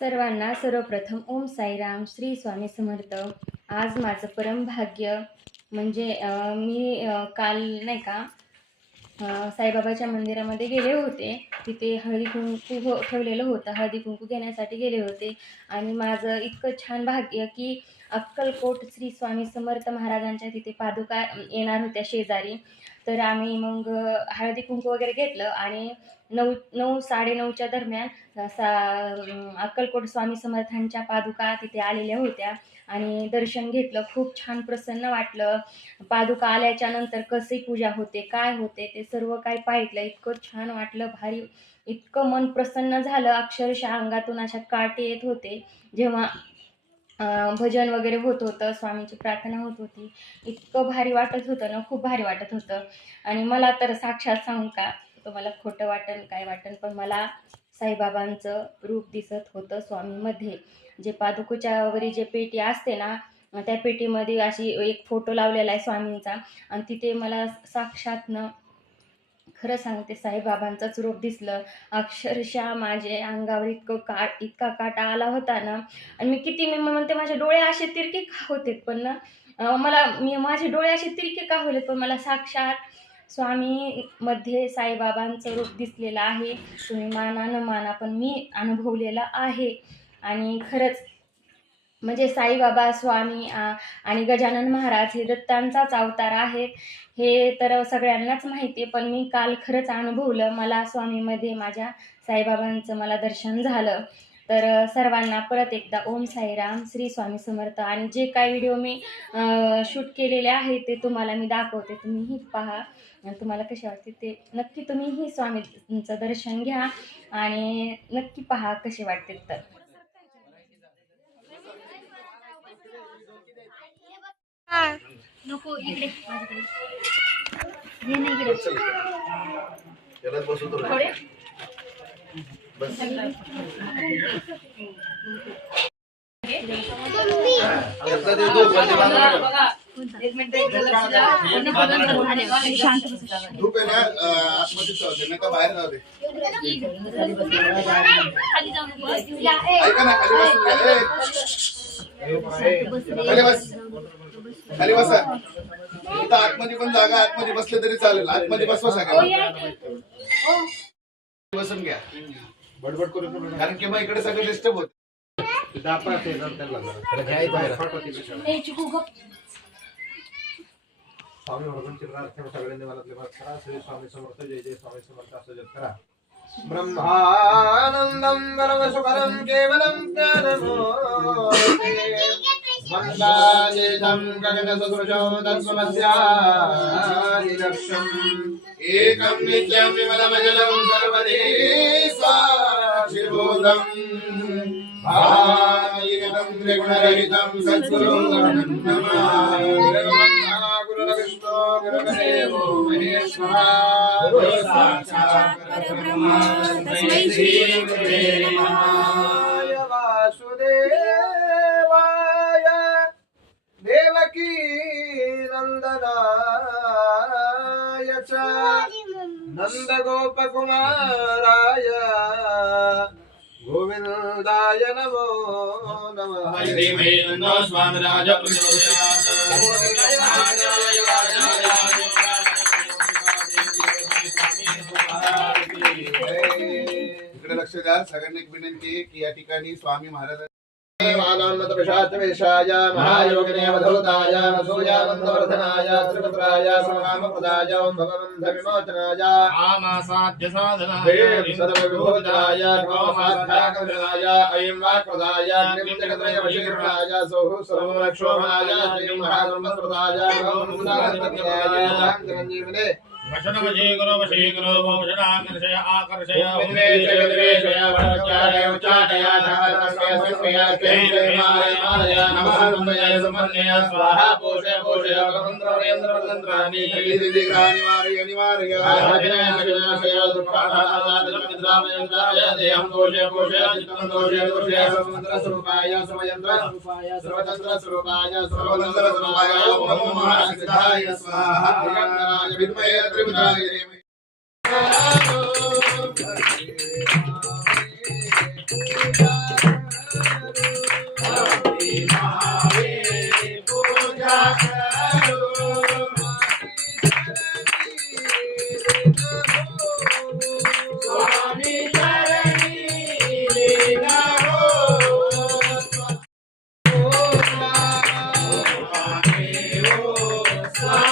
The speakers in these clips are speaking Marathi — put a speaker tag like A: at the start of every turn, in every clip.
A: सर्वांना सर्वप्रथम ओम साईराम श्री स्वामी समर्थ. आज माझं परम भाग्य म्हणजे मी काल नाही का साईबाबाच्या मंदिरामध्ये गेले होते. तिथे हळदी कुंकू हो ठेवलेलं होतं. हळदी कुंकू घेण्यासाठी गेले होते. आणि माझं इतकं छान भाग्य की अक्कलकोट श्री स्वामी समर्थ महाराजांच्या तिथे पादुका येणार होत्या शेजारी. तर आम्ही मग हळदी कुंकू वगैरे घेतलं आणि नऊ नऊ साडेनऊच्या दरम्यान सा अक्कलकोट स्वामी समर्थांच्या पादुका तिथे आलेल्या होत्या आणि दर्शन घेतलं. खूप छान प्रसन्न वाटलं. पादुका आल्याच्यानंतर कशी पूजा होते काय होते ते सर्व काय पाहिलं. इतकं छान वाटलं भारी इतकं मन प्रसन्न झालं. अक्षरशः अंगातून अशा काटे येत होते. जेव्हा भजन वगैरे होत होतं स्वामींची प्रार्थना होत होती. इतकं भारी वाटत होतं ना खूप भारी वाटत होतं. आणि मला तर साक्षात सांगू का तुम्हाला खोटं वाटेल काय वाटेल पण मला साईबाबांचं रूप दिसत होतं स्वामीमध्ये. जे पादुकोच्या वगैरे जे पेटी असते ना त्या पेटीमध्ये अशी एक फोटो लावलेला आहे स्वामींचा. आणि तिथे मला साक्षात न खरं सांगते साईबाबांचंच रूप दिसलं. अक्षरशः माझे अंगावर इतकं का इतका काटा आला होता ना. आणि मी किती मी म्हणते माझे डोळे असे तिरके का होते? पण ना मला मी माझे डोळे असे तिरके का होले? पण मला साक्षात स्वामीमध्ये साईबाबांचं रूप दिसलेलं आहे. तुम्ही माना न माना पण मी अनुभवलेला आहे. आणि खरंच म्हणजे साईबाबा स्वामी आणि गजानन महाराज हे दत्तांचाच अवतार आहेत. हे तर सगळ्यांनाच माहिती आहे पण मी काल खरंच अनुभवलं. मला स्वामीमध्ये माझ्या साईबाबांचं मला दर्शन झालं. तर सर्वांना परत एकदा ओम साईराम श्री स्वामी समर्थ. आणि जे काय व्हिडिओ मी शूट केलेले आहे ते तुम्हाला मी दाखवते. तुम्हीही पहा. तुम्हाला कसे वाटते ते नक्की तुम्हीही स्वामीचं दर्शन घ्या. आणि नक्की पहा कसे वाटते तर.
B: नको इकडे हे नाही इकडे
C: त्यालाच बसवतो
B: थोडे
C: बस
B: एक मिनिट.
C: धूप आहे ना आतमध्ये बाहेर जाऊ दे. ऐका ना खाली खाली बस खाली बसा. इथं आतमध्ये पण जागा आतमध्ये बसले तरी चालेल. आतमध्ये बसवा
B: ओ,
C: सगळ्यांना
B: या इथे. ओ.
C: बसून घ्या. बडबड करू कारण की मग इकडे सगळं डिस्टर्ब होत.
D: स्वामी भगवानची प्रार्थना सगळ्यांनी मनातले मत करा. श्री स्वामी समर्थ जय जय स्वामी समर्थ असं जप करा. ब्रह्मानंदं परमसुखरं केवलं ज्ञानमूर्तिः
C: మంగళాచేతం గగనసదృశో తత్వమస్యాక్షం ఏకం నిత్యం విమలమజలం సర్వదే
D: సాక్షిభూతం భాగతం త్రిగుణరహితం సద్గురు గురుకృష్ణో గురుదేవో మహేశ్వర గురు సాక్షాత్ పరబ్రహ్మ శ్రీ గురుదే नन्दनाय च नन्दगोपकुमाराय गोविन्दाय नमो नमः
C: इकडे लक्ष द्या सगळ्यांना एक विनंती आहे की या ठिकाणी स्वामी महाराज
D: मानवन्मतप्रशात्रवेशाय महायोगिनेवधूताय मसूयानन्दवर्धनाय त्रिपुत्राय समकामप्रदाय ओं भगवन्धविमोचनाय सर्वविभूताय कामसाध्याकर्षणाय ऐं वाक्प्रदाय अग्निमञ्जगत्रयवशीकरणाय सौः सर्वक्षोभनाय श्रीं महाधर्मस्पदाय भगवन्मुदानन्दकीर्तनाय
E: वशनवशीकरो वशीकरो वशनाकर्षय आकर्षय
D: स्वाहा पोषय पोषय दोषय पोषय दोषय दोषय सर्वतन्त्र स्वरूपाय सर्वयन्त्र स्वरूपाय सर्वतन्त्र स्वरूपाय सर्वतन्त्र स्वरूपाय ओम महासिद्धाय स्वाहा दिगंबराय
B: Wow.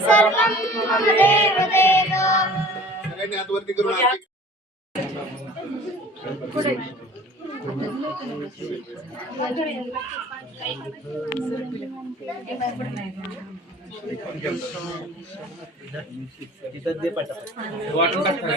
B: सर्वं मम देव. देव
C: सगळ्यांनी हात वरती करून आरती
E: वाटून टाकता